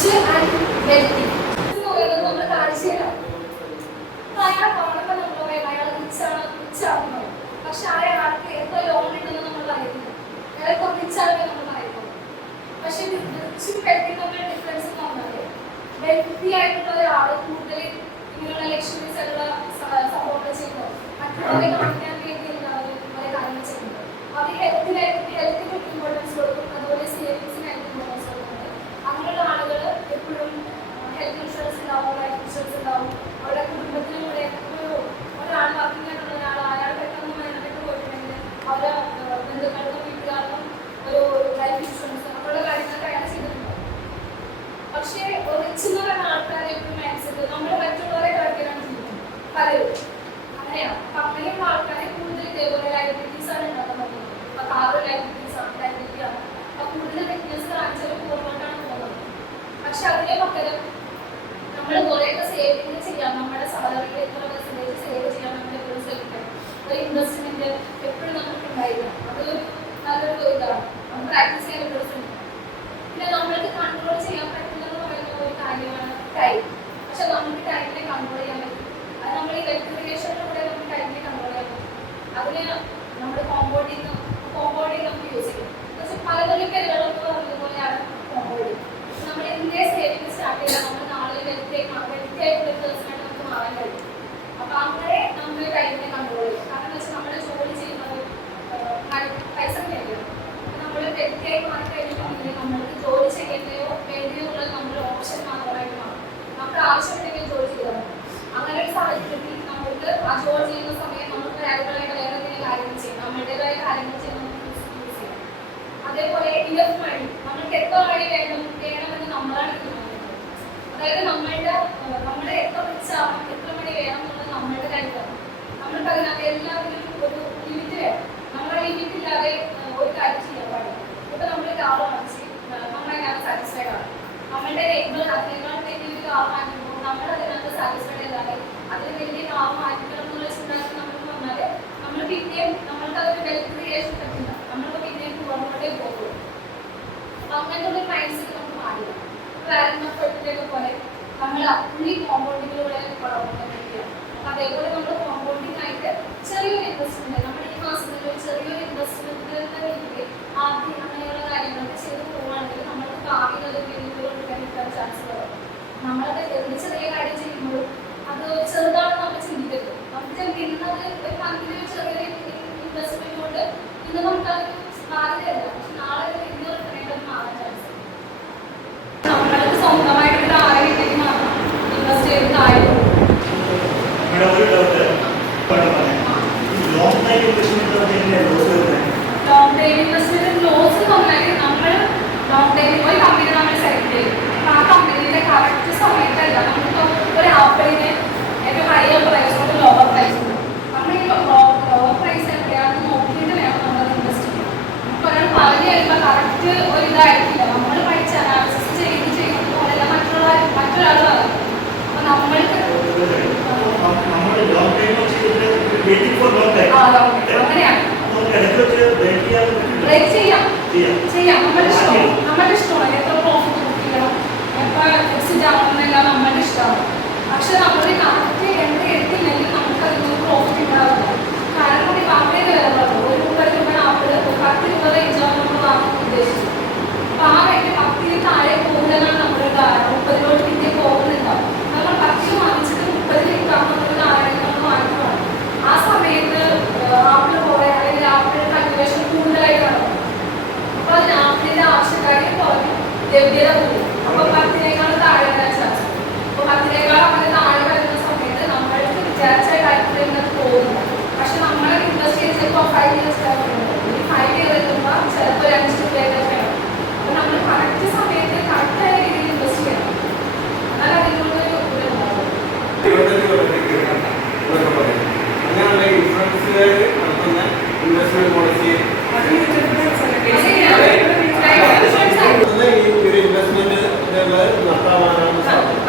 Rich and wealthy എന്ന് പറയുന്നത് നമ്മുടെ കാഴ്ചയിലാണ്. അയാളെ കാണുമ്പോൾ നമ്മൾ പറയും അയാൾ റിച്ചാണെന്ന്. പക്ഷെ അയാൾക്ക് എത്ര ലോൺ ഉണ്ടെന്ന് നമ്മൾ പറയുന്നില്ല. അയാളെ റിച്ചാണെന്ന് നമ്മൾ പറയുന്നത്. പക്ഷെ റിച്ചും വെൽത്തി തമ്മിലുള്ള ഡിഫറൻസ് എന്ന് പറഞ്ഞാൽ വെൽത്തി ആയിട്ടുള്ള ഒരാൾ കൂടുതൽ ഇങ്ങനെയുള്ള ലക്ഷറീസ് ഉള്ള സപ്പോർട്ട് ചെയ്യുമ്പോൾ മറ്റുള്ളവരെ കാണിക്കാൻ വേണ്ടിയിട്ടാണ് പല കാര്യങ്ങൾ ചെയ്യുന്നത്. അവർ ഹെൽത്തിന് ഇമ്പോർട്ടൻസ് കൊടുക്കും, അതുപോലെ സേവിങ്സിനായിട്ട് ഇമ്പോർട്ടൻസ് കൊടുക്കുന്നത്. അങ്ങനെയുള്ള ആളുകൾ എപ്പോഴും ഹെൽത്ത് ഇൻഷുറൻസ് ഉണ്ടാവും, ലൈഫ് ഇൻഷുറൻസ് ഉണ്ടാവും. അവരുടെ കുടുംബത്തിനും കൂടെ ഒരാൾ വർക്കിങ്ങായിട്ടുള്ള ഒരാൾ അയാൾ പെട്ടെന്ന് മരണപ്പെട്ട് പോയിട്ടുണ്ടെങ്കിൽ അവരുടെ ബന്ധുക്കൾക്കും വീട്ടുകാർക്കും ഒരു ലൈഫ് ഇൻഷുറൻസ് അങ്ങനെയുള്ള കാര്യങ്ങളൊക്കെ അയാൾ ചെയ്തിട്ടുണ്ടാവും. പക്ഷേ റിച്ച് എന്ന് പറയുന്ന ആൾക്കാരെ എപ്പോഴും മൈൻഡ്സെറ്റ് നമ്മൾ മറ്റുള്ളവരെ കളിക്കാനാണ് ചെയ്യുന്നത് പലരും. അങ്ങനെയാണ്. അപ്പം അങ്ങനെയുള്ള ആൾക്കാരെ കൂടുതൽ ഇതേപോലെ ലൈബിലിറ്റീസ് ആണ് ഉണ്ടാക്കാൻ പറ്റുന്നത്. അപ്പം കാറ് ലൈബിലിറ്റിയാണ്. അപ്പം കൂടുതൽ ഫിറ്റ്നസ് കാണിച്ചാൽ പുറകോട്ടാണ് പോകുന്നത്. പക്ഷെ അതിനെ പകരം നമ്മൾ കുറേയൊക്കെ സേവിങ് ചെയ്യാം. നമ്മുടെ സാലറിയിൽ എത്ര പെർസെൻറ്റേജ് സേവ് ചെയ്യാൻ നമ്മൾ എപ്പോഴും ശ്രമിക്കണം. ഒരു ഇൻവെസ്റ്റ്മെന്റ് എപ്പോഴും നമുക്ക് ഉണ്ടായിരിക്കണം. അതൊരു നല്ലൊരു ഇതാണ്. നമ്മൾ പ്രാക്ടീസ് ചെയ്യാൻ എപ്പോഴും ശ്രമിക്കണം. പിന്നെ നമ്മൾക്ക് കൺട്രോൾ ചെയ്യാൻ പറ്റുന്നത് പറയുന്ന ഒരു കാര്യമാണ് ടൈം. പക്ഷെ നമുക്ക് ടൈമിനെ കൺട്രോൾ ചെയ്യാൻ പറ്റും. അത് നമ്മൾ ഈ വെൽത്തിഫിക്കേഷനിലൂടെ നമുക്ക് ടൈമിനെ കൺട്രോൾ ചെയ്യാൻ പറ്റും. അതിന് നമ്മൾ കോമ്പൗണ്ടിങ് നമുക്ക് യൂസ് ചെയ്യും. പക്ഷെ പലതരത്തിലുകളൊക്കെ പറഞ്ഞതുപോലെയാണ് കോമ്പൗണ്ടിങ്. നമ്മൾ ഇന്ത്യ സേവിങ് സ്റ്റാർട്ട് ചെയ്താൽ നമ്മൾ നാളെ വെൽത്തിയായിട്ടുള്ള പേഴ്സണായിട്ട് നമുക്ക് മാറാൻ കഴിയും. അപ്പം അങ്ങനെ നമ്മൾ ടൈമിനെ കൺട്രോൾ ചെയ്യും. കാരണം എന്ന് വെച്ചാൽ നമ്മൾ ജോലി ചെയ്യുന്നത് പൈസ വേണ്ടിയാണ്. നമ്മൾ വെൽത്തിയായി മാറിക്കഴിഞ്ഞിട്ടുണ്ടെങ്കിൽ നമ്മൾക്ക് ജോലി ചെയ്യേണ്ടയോ വേണ്ടിയോ ഉള്ളത് നമ്മുടെ ഓപ്ഷൻ മാത്രമായിട്ട് മാറും. നമുക്ക് ആവശ്യമുണ്ടെങ്കിൽ ജോലി ചെയ്താൽ മതി. അങ്ങനെ ഒരു സാഹചര്യത്തിൽ നമുക്ക് ആ ജോലി ചെയ്യുന്ന സമയം നമുക്ക് വേറെ എന്തെങ്കിലും കാര്യങ്ങൾ ചെയ്യണം, നമ്മുടേതായ കാര്യങ്ങൾ ചെയ്യണം, യൂസ് ചെയ്യാം. അതേപോലെ ഇനഫ് മണി നമ്മൾക്ക് എത്ര മണി വേണമെന്ന് നമ്മളാണ് തീരുമാനിക്കുന്നത്. അതായത് നമ്മുടെ എത്ര റിച്ചാവണം, എത്ര മണി വേണം എന്നുള്ളത് നമ്മളുടെ കാര്യമാണ്. നമ്മൾക്ക് അതിനകത്ത് എല്ലാത്തിനും ഒരു ലിമിറ്റ് വേണം. നമ്മളെ ലിമിറ്റ് ഇല്ലാതെ ഒരു കാര്യം ചെയ്യാൻ പാടില്ല. ഇപ്പം നമ്മൾ കാർ വാങ്ങിച്ച് നമ്മളതിനകത്ത് സാറ്റിസ്ഫൈഡ് ആണ്. നമ്മളുടെ നെയ്ബർ അതിനേക്കാൾ വലിയൊരു കാർ വാങ്ങിക്കുമ്പോൾ നമ്മൾ അതിനകത്ത് സാറ്റിസ്ഫൈഡ് അല്ലാതെ അതിന് വലിയ കാർ വാങ്ങിക്കണം എന്നുള്ള ചിന്താഗതി നമുക്ക് വന്നാൽ നമ്മൾ പിന്നെയും നമ്മൾക്കതൊരു വെൽത്ത് ക്രിയേഷൻ പറ്റില്ല. നമ്മൾക്ക് പിന്നെയും പുറമോട്ടേ പോകുള്ളൂ. അപ്പം അങ്ങനത്തെ ഒരു മൈൻഡ് സെറ്റ് നമുക്ക് മാറില്ല. പാരന്റൊക്കെ പോലെ നമ്മൾ അപ്പുള്ളി കോമ്പൗണ്ടിങ്ങിലൂടെ വളർന്നുകൊണ്ടിരിക്കുകയാണ്. അപ്പം അതേപോലെ നമ്മൾ കോമ്പൗണ്ടിങ് ആയിട്ട് ചെറിയൊരു ഇൻവെസ്റ്റ്മെന്റ് നമ്മൾ ഈ മാസത്തിൽ ഒരു ചെറിയൊരു ഇൻവെസ്റ്റ്മെന്റ് എന്ന രീതിയിൽ ആദ്യം അങ്ങനെയുള്ള കാര്യങ്ങളൊക്കെ ചെയ്ത് പോവുകയാണെങ്കിൽ നമ്മൾക്ക് ഭാവിയിൽ ഒരു വലിയൊരു കിട്ടാൻ ചാൻസ് കുറവ്. നമ്മളത് എന്ത് ചെറിയ കാര്യം ചെയ്യുമ്പോഴും അത് ചെറുതാണെന്ന് നമ്മൾ ചിന്തിക്കരുത്. നമുക്ക് ചിലപ്പോൾ ഇന്നത് ഒരു മന്തിൽ ഒരു ചെറിയൊരു ഇൻവെസ്റ്റ്മെന്റ് കൊണ്ട് ഇന്ന് നമുക്കത് ബാധ്യതയല്ല. പക്ഷെ നാളെ ഒരു വലിയ റിട്ടേൺ മാറാൻ ചാൻസ്. നമ്മൾക്ക് സ്വന്തമായിട്ടൊരു ആരോഗ്യത്തേക്ക് മാത്രം ഇൻവെസ്റ്റ് ചെയ്ത് കാര്യം ലോങ് ടൈം ഇൻവെസ്റ്റ്മെന്റ് ലോസ് പറഞ്ഞാൽ നമ്മൾ ലോങ് ടൈം ഒരു കമ്പനി നമ്മൾ സെലക്ട് ചെയ്യും. അപ്പം ആ കമ്പനിയുടെ കറക്റ്റ് സമയത്തല്ല നമുക്ക് ഒരു ആപ്പിളിന് ഏറ്റവും ഹയർ പ്രൈസ് ഉണ്ട്, ലോവർ പ്രൈസ് ഉണ്ട്. നമ്മൾ ഈ ലോവർ പ്രൈസ് എവിടെയാണെന്ന് നോക്കിയിട്ട് വേണം നമ്മൾ ഇൻവെസ്റ്റ് ചെയ്യാം. നമുക്ക് ഒരാൾ പറഞ്ഞു കഴിയുമ്പോൾ കറക്റ്റ് ഒരു ഇതായിരിക്കില്ല. നമ്മൾ പഠിച്ച് അനാലിസിസ് ചെയ്യുന്നത് പോലെയല്ല മറ്റൊരാൾ പറയുന്നത്. അപ്പം നമ്മൾക്ക് അങ്ങനെയാണ് നമ്മുടെ ഇഷ്ടമാണ്. എത്ര പ്രോഫിറ്റ് കിട്ടണം, എപ്പോൾ എക്സിറ്റ് ആവണമെന്നെല്ലാം നമ്മുടെ ഇഷ്ടമാണ്. പക്ഷെ നമ്മൾ കറക്റ്റ് എൻട്രി എടുത്തില്ലെങ്കിൽ നമുക്ക് അതിനൊരു പ്രോഫിറ്റ് ഉണ്ടാവില്ല. കാരണം ഈ വാങ്ങേണ്ട വിലകളാണ്. ഒരു 30 രൂപ ആപ്പിൾ 10 രൂപ റേഞ്ചാണ് നമ്മൾ വാങ്ങാൻ ഉദ്ദേശിച്ചത്. അപ്പം ആ റേറ്റ് 10 താഴെ പോകുന്നതാണ് നമ്മുടെ കാരണം. 30 പിന്നെ പോകുന്നുണ്ടാവും. നമ്മൾ 10 വാങ്ങിച്ചിട്ട് 30 കിട്ടാമെന്നൊരു ആരെങ്കിലും നമ്മൾ വാങ്ങിക്കുകയാണ്. ആ സമയത്ത് ആപ്പിൾ കുറേ അല്ലെങ്കിൽ ആപ്പിൾ കൾട്ടിവേഷൻ കൂടുതലായിട്ട് നടക്കും. അപ്പോൾ അതിന് ആപ്പിളിൻ്റെ ആവശ്യക്കാരെ കുറഞ്ഞു, ലഭ്യത കൂടി. അപ്പോൾ 10 താഴെ വരാൻ ചാൻസ്. അപ്പോൾ 10 അങ്ങനെ താഴെ വരുന്ന സമയത്ത് നമ്മൾക്ക് വിചാരിച്ച കാര്യത്തിലേക്ക് പോകുന്നില്ല. പക്ഷെ നമ്മൾ ഇൻവെസ്റ്റ് ചെയ്ത് ചിലപ്പോൾ 5 ഇയേഴ്സ് ഈ 5 ഇയർ എത്തുമ്പോൾ ചിലപ്പോൾ 5 രൂപയൊക്കെ വേണം. അപ്പോൾ നമ്മൾ കറക്റ്റ് സമയത്ത് കറക്റ്റായ രീതിയിൽ ഇൻവെസ്റ്റ് ചെയ്യണം. എന്നാൽ അതിനുള്ളൊരു ഉണ്ടാവും. അങ്ങനെയുള്ള ഇൻഷുറൻസുകാർ നടത്തുന്ന ഇൻവെസ്റ്റ്മെന്റ് പോളിസി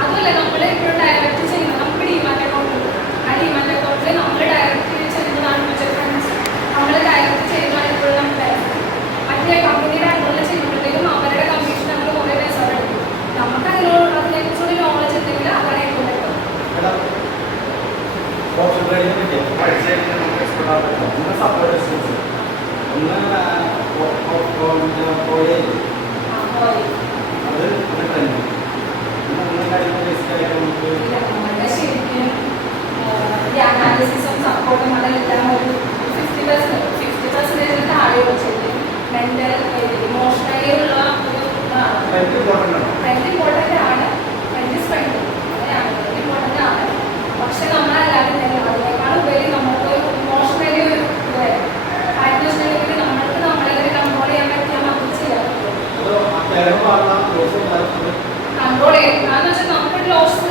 അതുമല്ല നമ്മൾ ഇപ്പോൾ ഡയറക്റ്റ് ചെയ്യുന്നത് നമുക്ക് ഡിമാൻഡ് അക്കൗണ്ട് ഉണ്ട്. ആ ഡിമാൻഡ് അക്കൗണ്ടിൽ നമ്മൾ ഡയറക്റ്റ് ചെയ്യുന്നതാണ് മ്യൂച്വൽ ഫണ്ട്സ്. നമ്മൾ ഡയറക്റ്റ് ചെയ്യുന്നതാണ് ഇപ്പോഴും നമുക്ക് മറ്റേ കമ്പനി ഫ്രണ്ട് ഇമ്പോർട്ടൻ്റ് ആണോ? ഫ്രണ്ട് ഇമ്പോർട്ടൻ്റ് ആണ്, ഫ്രണ്ട് ഫ്രണ്ട് അങ്ങനെയാണ്, ഫ്രണ്ട് ഇമ്പോർട്ടൻ്റ് ആണ്. പക്ഷെ നമ്മളല്ലാതെ തന്നെ അതിനേക്കാൾ ഉപരി നമുക്ക് ഒരു ഇമോഷണലി ഒരു ഇത് വരും. കാര്യം വെച്ചിട്ടുണ്ടെങ്കിൽ നമ്മൾക്ക് നമ്മളെ കൺട്രോൾ ചെയ്യാൻ പറ്റിയാൽ നമുക്ക് ചെയ്യാൻ പറ്റും. അതോ ആ കിഴങ്ങ് പറഞ്ഞ ദിവസം കൺട്രോൾ ചെയ്യും. കാരണം വെച്ചാൽ നമുക്കൊരു ലോസ്